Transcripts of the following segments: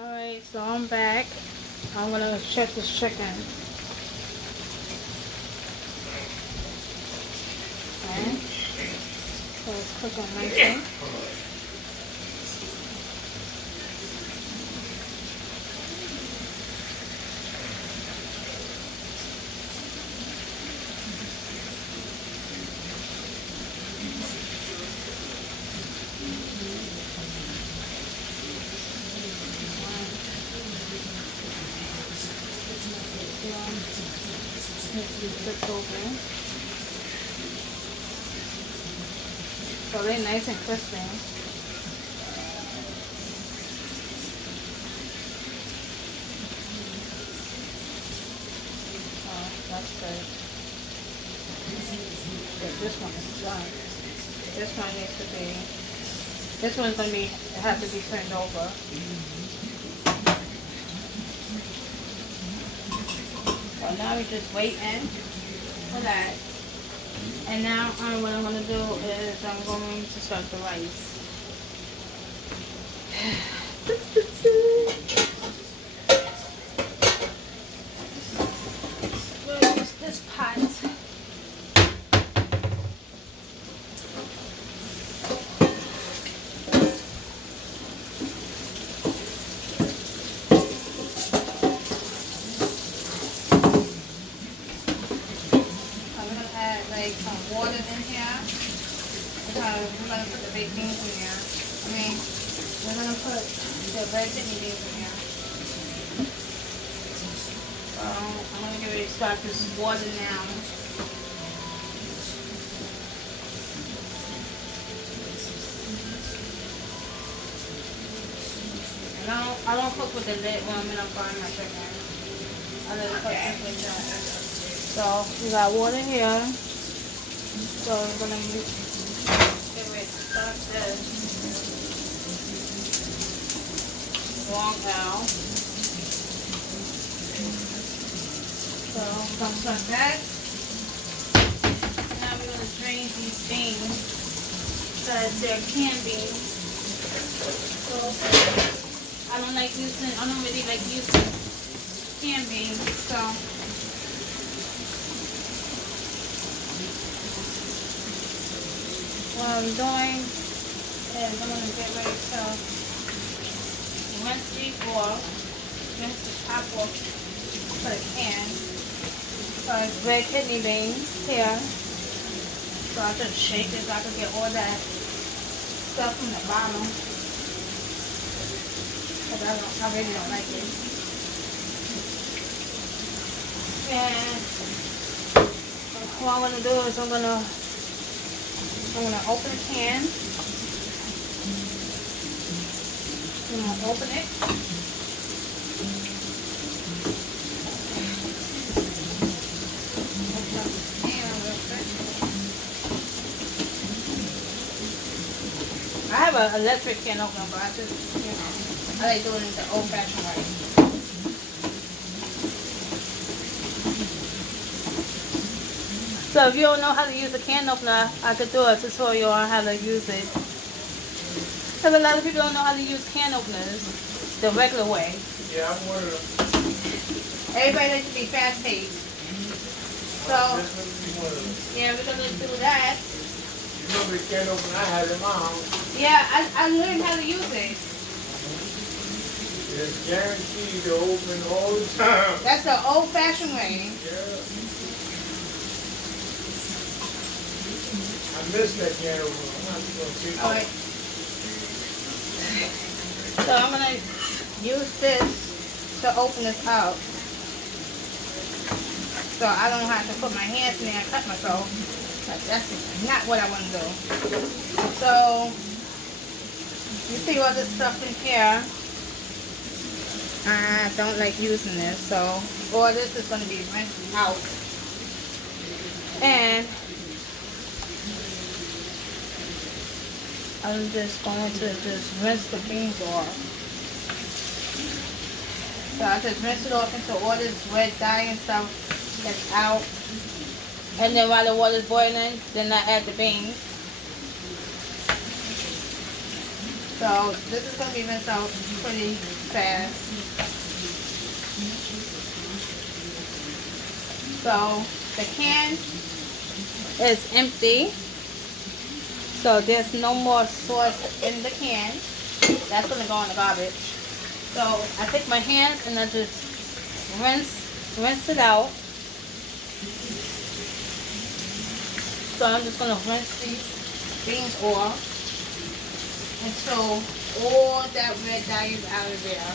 Alright, so I'm back. I'm gonna check this chicken. Okay. So it's cooking nicely. Needs to be flipped over. So they're nice and crispy. Oh, that's good. But this one is done. This one needs to be. This one's gonna be have to be turned over. So now we're just waiting for that. And now what I'm going to do is I'm going to start the rice. We'll use this pot. Some water in here because we're going to put the baked beans in here. We're going to put the red kidney beans in here. So I'm going to get ready to start this water now. I don't cook with the lid when I'm frying my chicken. I let it cook just like that. So we got water here. So we're going to get ready to start this. Long L. So we're going to start that. Now we're going to drain these beans because they're canned beans. So I don't really like using canned beans. So what I'm doing is I'm going to get ready to rinse the top off for the can. So it's red kidney beans here. So I just shake it so I can get all that stuff from the bottom. Because I really don't like it. And what I'm going to do is I'm going to open the can. I'm going to open it. Open up the can real quick. I have an electric can opener, but I just, I like doing it the old-fashioned way. So if you don't know how to use a can opener, I could do a tutorial on how to use it. Because a lot of people don't know how to use can openers the regular way. Yeah, I'm one of them. Everybody likes to be fast-paced. So, yeah, we're going to do that. You know the can opener I had in my house? Yeah, I learned how to use it. It's guaranteed to open all the time. That's the old-fashioned way. Yeah. I miss that can opener. I'm not going to see. All right. So I'm going to use this to open this out. So I don't have to put my hands in there and cut myself. Like, that's not what I want to do. So you see all this stuff in here. I don't like using this. So all this is going to be rinsed out. And I'm just going to just rinse the beans off. So I just rinse it off until all this red dye and stuff gets out. And then while the water's boiling, then I add the beans. So this is going to be rinsed out pretty fast. So the can is empty. So there's no more sauce in the can. That's gonna go in the garbage. So I take my hands and I just rinse it out. So I'm just gonna rinse these beans off until all that red dye is out of there,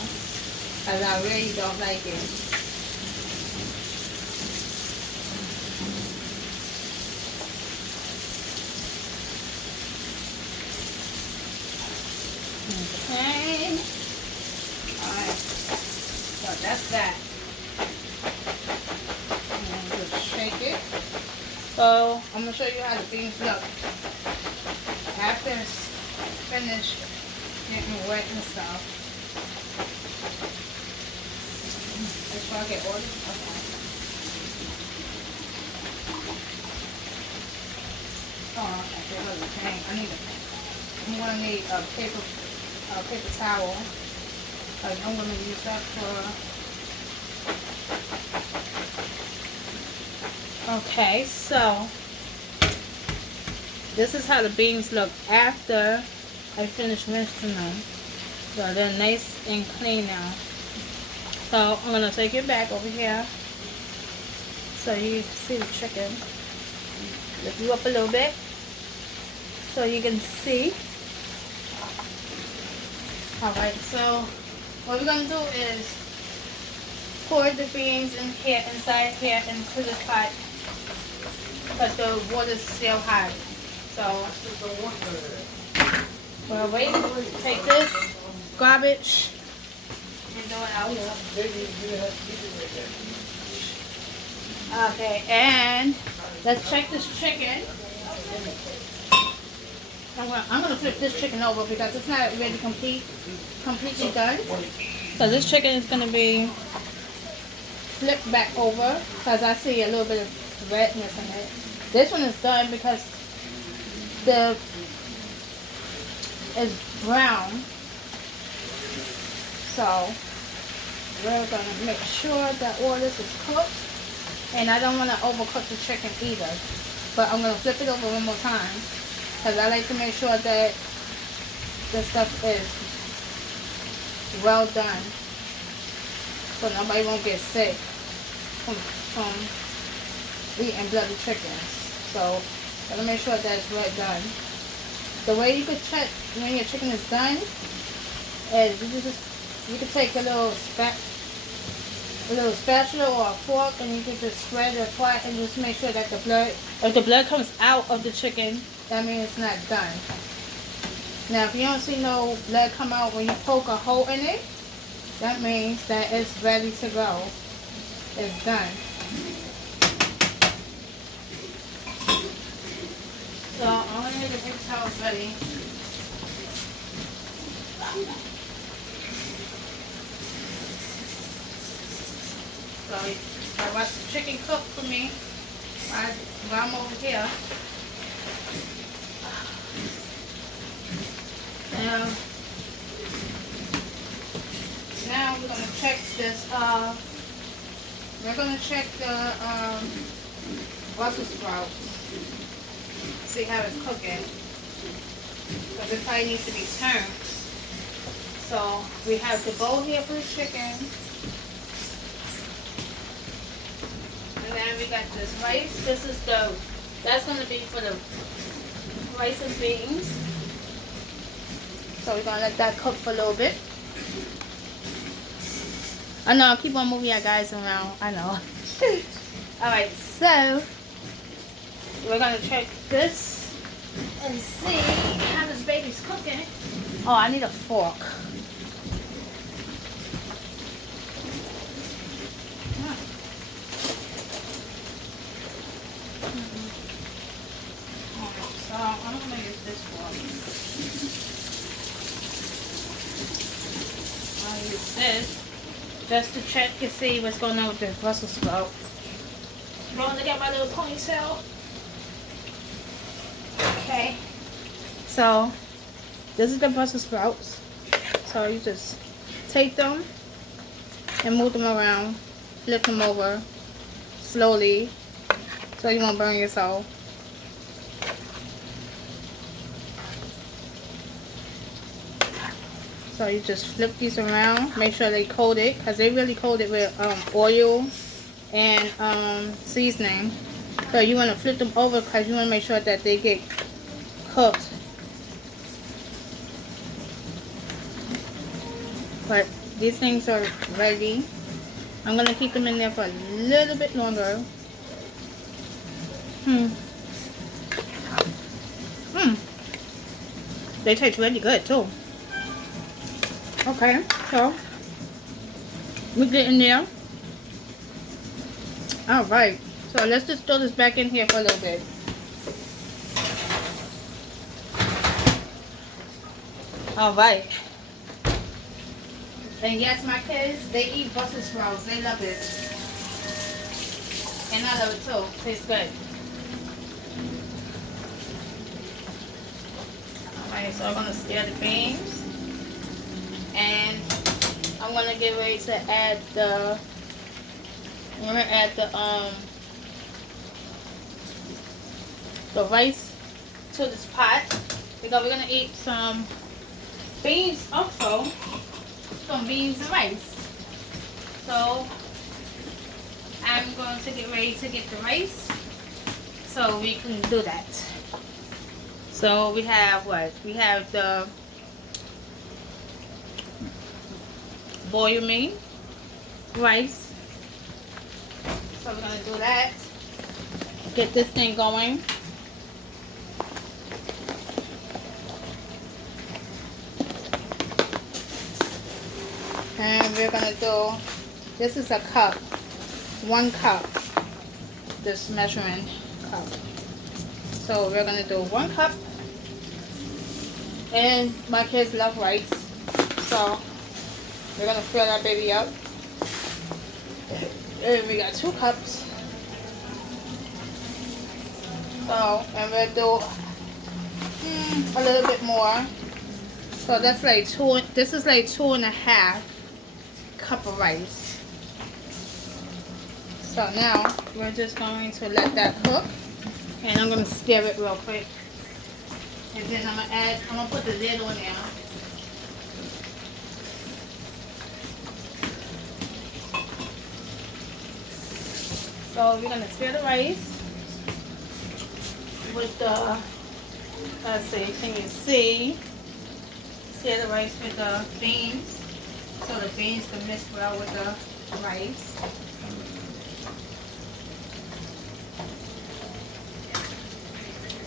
because I really don't like it. Okay. Alright. So that's that. And just shake it. So I'm going to show you how the beans look after it's finished getting wet and stuff. Let's try to get all this. Okay. Oh, okay. That was a thing. I need a thing. I'm going to need a paper towel. Like I'm going to use that for... Okay, so this is how the beans look after I finish rinsing them. So they're nice and clean now. So I'm going to take it back over here so you see the chicken. Lift you up a little bit so you can see. Alright, so what we're going to do is pour the beans in here, inside here into the pot, but the water's still hot. So we're waiting to take this garbage and throw it out. Okay, and let's check this chicken. I'm gonna flip this chicken over because it's not really completely done. So this chicken is gonna be flipped back over because I see a little bit of redness in it. This one is done because it's brown. So we're gonna make sure that all this is cooked, and I don't want to overcook the chicken either. But I'm gonna flip it over one more time because I like to make sure that the stuff is well done, so nobody won't get sick from eating bloody chickens. So gotta make sure that it's well done. The way you could check when your chicken is done is you could take a little spatula or a fork, and you could just spread it apart and just make sure that if the blood comes out of the chicken, that means it's not done. Now if you don't see no blood come out when you poke a hole in it, that means that it's ready to go. It's done. So I'm going to make the paper towels ready. So I watch the chicken cook for me while I'm over here. Now we're going to check this, we're going to check the Brussels sprouts. See how it's cooking. Because it probably needs to be turned. So we have the bowl here for the chicken. And then we got this rice. That's going to be for the rice and beans. So we're going to let that cook for a little bit. I know, I keep on moving you guys around. I know. Alright, so we're going to check this and see how this baby's cooking. Oh, I need a fork. So I'm going to use this fork. I'll use this just to check to see what's going on with the Brussels sprout. I'm going to get my little ponytail. Okay. So this is the Brussels sprouts. So you just rotate them and move them around. Flip them over slowly so you won't burn yourself. So you just flip these around. Make sure they coated, because they really coated with oil and seasoning. So you want to flip them over because you want to make sure that they get cooked. But these things are ready. I'm going to keep them in there for a little bit longer. They taste really good too. Okay, so we get in there. Alright, so let's just throw this back in here for a little bit. Alright. And yes, my kids, they eat Brussels sprouts. They love it. And I love it too. Tastes good. Alright, so I'm going to stir the beans. And I'm going to get ready to add the... I'm going to add the rice to this pot. Because we're going to eat some beans also. Some beans and rice. So I'm going to get ready to get the rice so we can do that. So we have what? We have the boiled meat, rice. So we're going to do that. Get this thing going. And we're going to do, this is a cup, 1 cup, this measuring cup. So we're going to do 1 cup. And my kids love rice. So we're going to fill that baby up. And we got 2 cups. So, and we'll do a little bit more. So that's like this is like 2.5 cup of rice. So now we're just going to let that cook, and I'm going to stir it real quick, and then I'm going to put the lid on there. So we're going to stir the rice with the, let's see, can you see? Stir the rice with the beans, so the beans can mix well with the rice.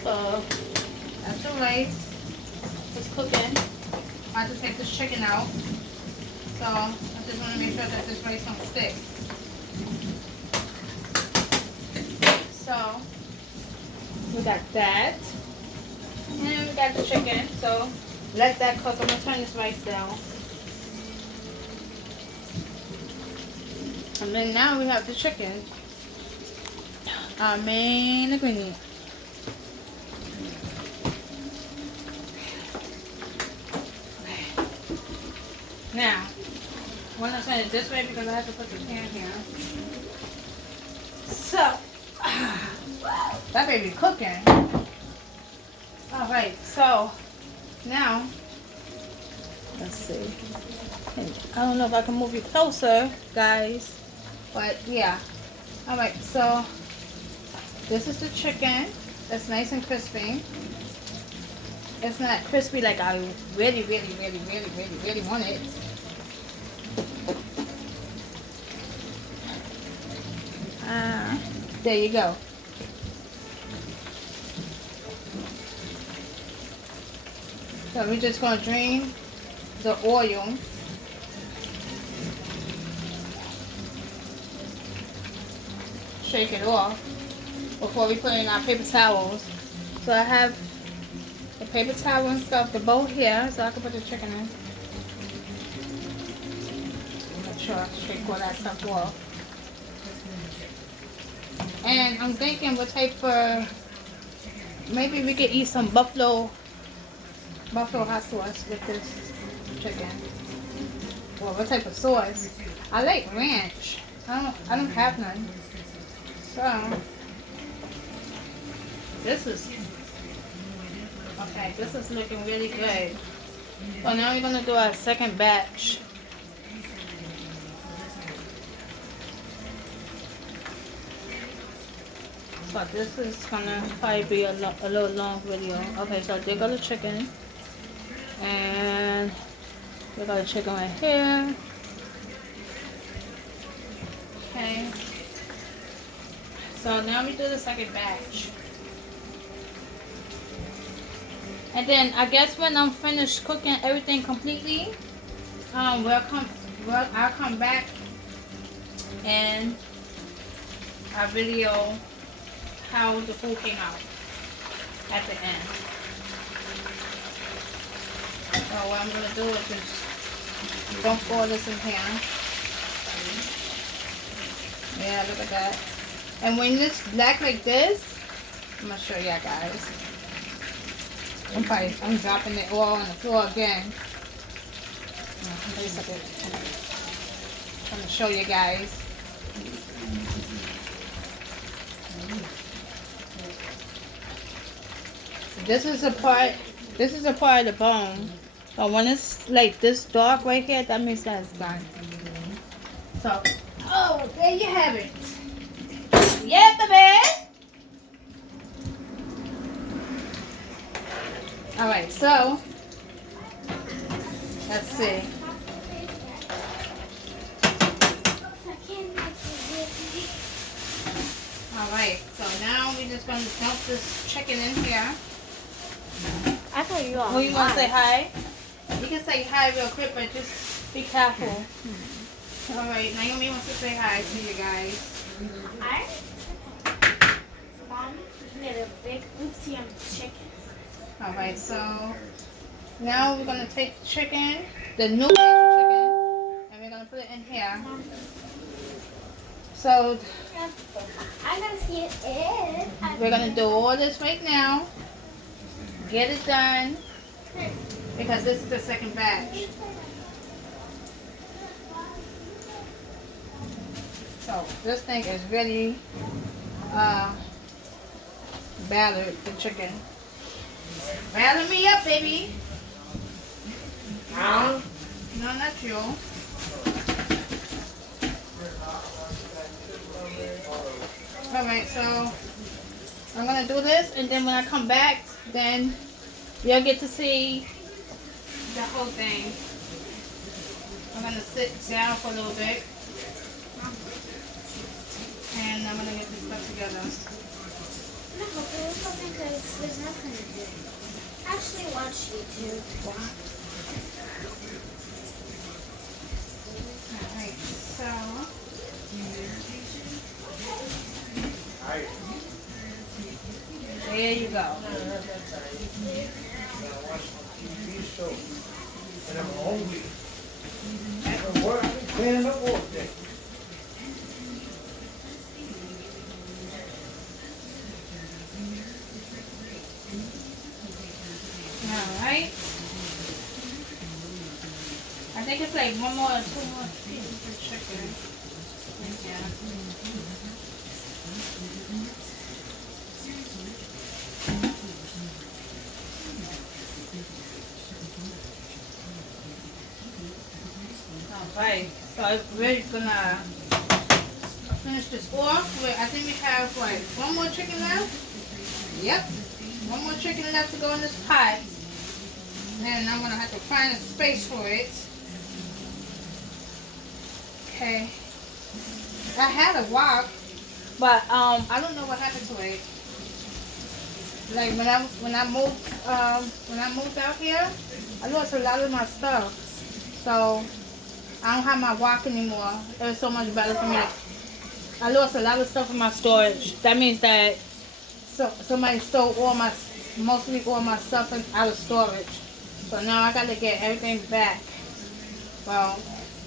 So that's the rice. It's cooking. I have to take this chicken out. So I just want to make sure that this rice don't stick. So we got that. And we got the chicken. So let that cook. I'm going to turn this rice down. And then now we have the chicken. Our main ingredient. Now, I'm going to turn it this way because I have to put the pan here. So, that baby cooking. Alright, so now, let's see. I don't know if I can move you closer, guys. But yeah. Alright, so this is the chicken. That's nice and crispy. It's not crispy like I really want it. There you go. So we're just going to drain the oil. Shake it off before we put in our paper towels. So I have the paper towel and stuff, the bowl here, so I can put the chicken in. Make sure I shake all that stuff off. And I'm thinking what type of, maybe we could eat some buffalo hot sauce with this chicken. Well, what type of sauce? I like ranch. I don't have none. So this is okay. This is looking really good. So now we're gonna do our second batch. So this is gonna probably be a little long video. Okay, so there go the chicken, and we got the chicken right here. Okay. So now we do the second batch. And then I guess when I'm finished cooking everything completely, I'll come back and I'll video how the food came out at the end. So what I'm gonna do is just dump all this in here. Yeah, look at that. And when it's black like this, I'm gonna show y'all guys. I'm dropping it all on the floor again. Wait a second. I'm gonna show you guys. This is a part of the bone. But when it's like this dark right here, that means that it's done. So, oh, there you have it. Yeah, baby. All right, so let's see. All right, so now we're just gonna dump this chicken in here. I thought you all. Who you want to say hi? You can say hi real quick, but just be careful. All right, Naomi wants to say hi to you guys. Hi. Mom made a big oopsie on the chicken. All right, so now we're gonna take the chicken, the new chicken, and we're gonna put it in here. So I'm gonna see it. we're gonna do all this right now. Get it done because this is the second batch. So this thing is really battered, the chicken. Batter me up, baby. Huh? No, not you. Alright, so I'm gonna do this, and then when I come back, then you'll get to see the whole thing. I'm gonna sit down for a little bit, and I'm gonna get this stuff together. No, there's nothing because there's nothing to do. Actually, watch YouTube. Alright, so there you go. TV show. And I'm hungry. And work, I've been cleaning up all day. Alright. I think it's like one more or two more pieces of chicken. Yeah. Alright, so we're gonna finish this off. I think we have like one more chicken left. Yep, one more chicken left to go in this pot. And I'm gonna have to find a space for it. Okay. I had a wok, but I don't know what happened to it. Like when I moved out here, I lost a lot of my stuff. So I don't have my wok anymore. It was so much better for me. I lost a lot of stuff in my storage. That means that somebody stole mostly all my stuff out of storage. So now I gotta get everything back. Well,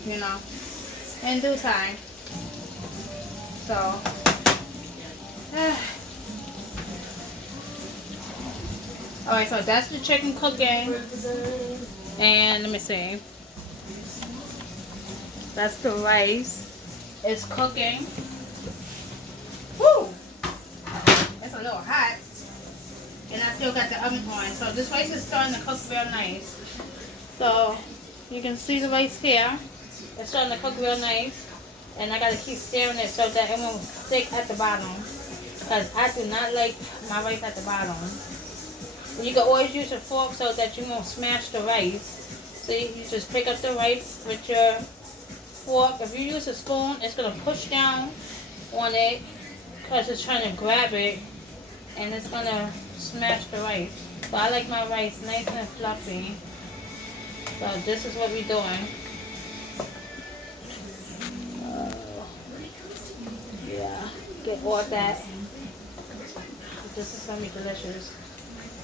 you know, in due time. So, alright, so that's the chicken cooking. And let me see. That's the rice. It's cooking. Woo! It's a little hot. And I still got the oven on. So this rice is starting to cook real nice. So you can see the rice here. It's starting to cook real nice. And I gotta keep stirring it so that it won't stick at the bottom. Because I do not like my rice at the bottom. You can always use a fork so that you won't smash the rice. So you just pick up the rice with your fork. If you use a spoon, it's going to push down on it because it's trying to grab it. And it's going to smash the rice. So I like my rice nice and fluffy. So this is what we're doing. Yeah, get all that. This is going to be delicious.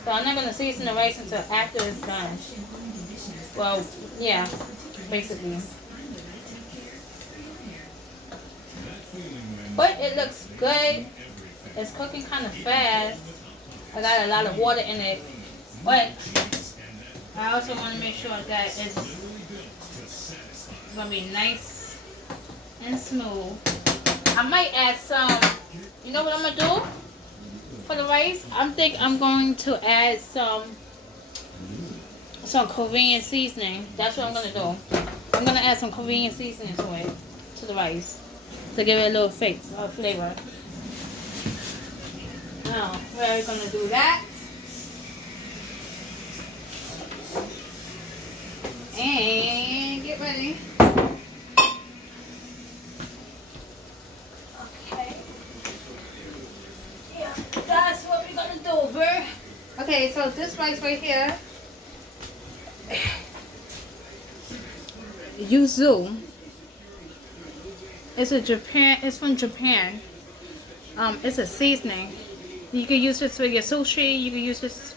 So I'm not going to season the rice until after it's done. Well, yeah, basically. But it looks good. It's cooking kind of fast. I got a lot of water in it. But I also want to make sure that it's going to be nice and smooth. I might add some, you know what I'm going to do? For the rice, I think I'm going to add some Korean seasoning. That's what I'm going to do. I'm going to add some Korean seasoning to it, to the rice, to give it a little flavor. Now, we're going to do that. And get ready. That's what we're gonna do, bro. Okay, so this rice right here, yuzu. It's from Japan. It's a seasoning. You can use this for your sushi. You can use this